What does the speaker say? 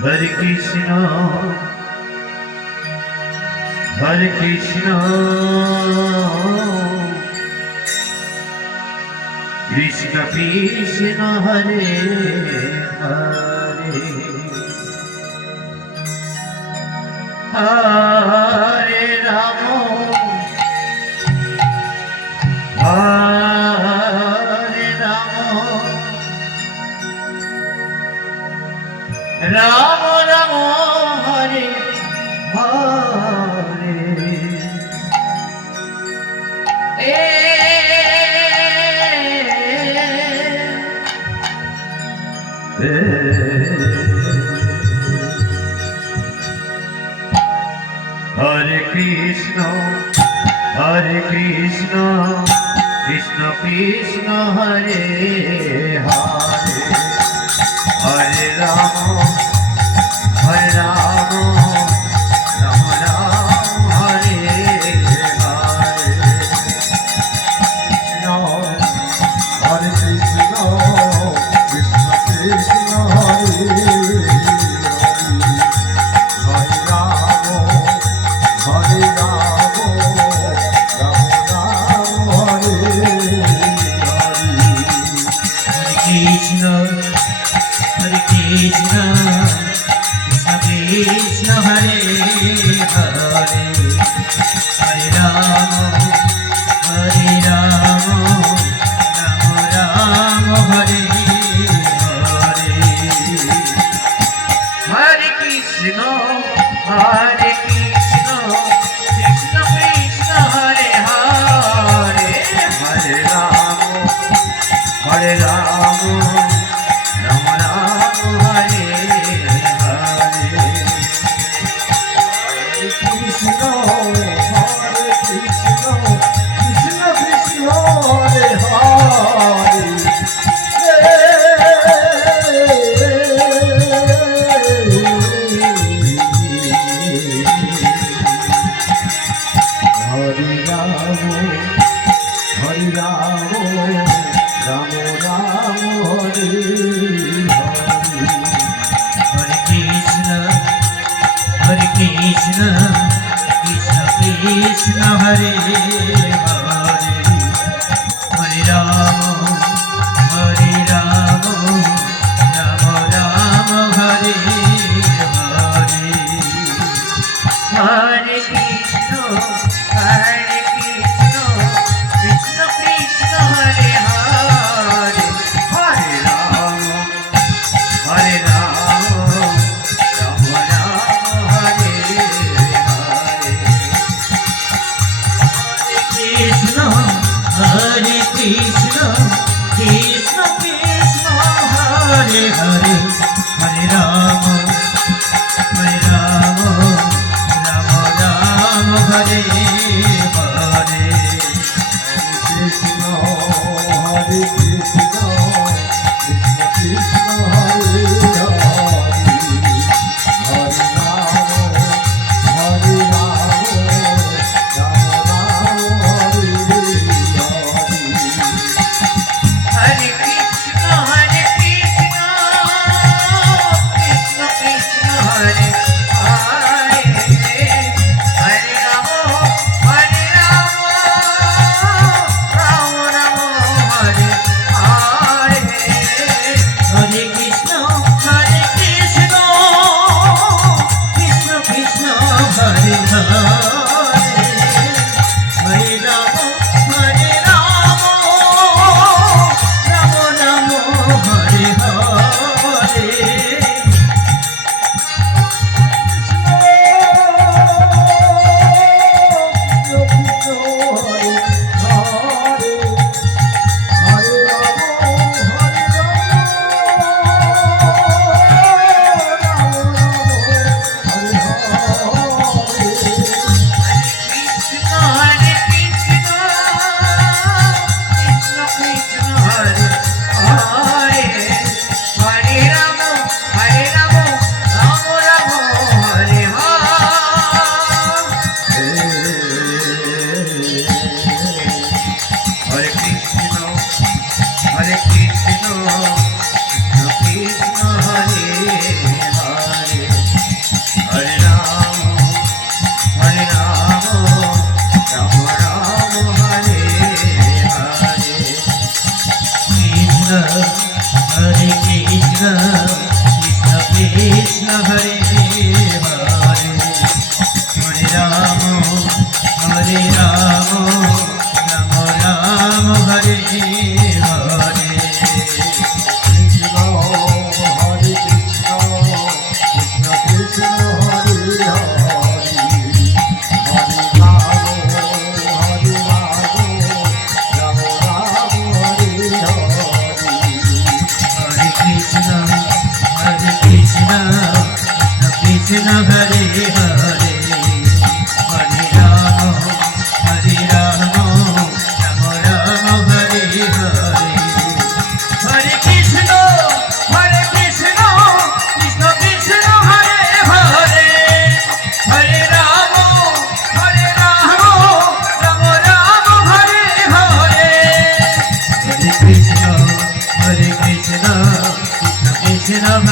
Hare Krishna, Hare Krishna, Krishna Krishna, Hare Hare, Hare Rama, Hare Rama, Rama Rama, Hare Hare. Hare Krishna, Hare Krishna, Krishna Krishna, Hare Hare, Hare Rama, Hare Rama, Rama Rama, Hare Hare. Hare Krishna, Krishna Krishna, Hare Hare, Hare Rama, Hare Rama, Rama Rama, Hare Hare. Hare Krishna, Krishna Krishna, Hare Hare, Hare Rama, Hare Rama, Rama Rama, Hare Hare. Hare Krishna, Hare Krishna, Krishna Krishna, Hare Hare, Hare Rama, Hare Rama, Rama Rama, Hare Hare. Krishna, Hare Krishna, Krishna Krishna, Hare Hare, Hare Rama, Hare Rama, Rama Rama, Hare Hare. Hare Krishna, Hare Krishna, Krishna Krishna, Hare Hare, Hare Rama, Hare Rama, Rama Rama, Hare Hare. Hare Krishna, Hare Krishna, Krishna Krishna, Hare Hare, Hare Rama, Hare Rama, Rama Rama, Hare Hare. Krishna, Hare Krishna, Krishna Krishna, Hare Hare, Hare Rama, Hare Rama, Rama Rama, Hare Hare. Krishna, Hare Krishna, Krishna Krishna, Hare Hare, Hare Rama, Hare Rama, Rama Rama, Hare Hare. Hare Krishna, Hare Krishna, Krishna Krishna, Hare Hare, Hare Rama, Hare Rama, Rama Rama, Hare Hare. Hare Krishna, Hare Krishna, Krishna Krishna, Hare Hare, Hare Rama, Hare Rama, Rama Rama, Hare Hare. Hare Hare Ram Ram Ram Hare Hare Krishna Hare Krishna Krishna Krishna Hare Hare Hare Ram Ram Ram Hare Hare Hare Krishna Krishna Krishna Hare Hare Hare Ram Ram Ram Hare Hare Hare Krishna Krishna Krishna Hare Hare Hare Ram Ram Ram Hare Hare Hare Krishna Krishna Krishna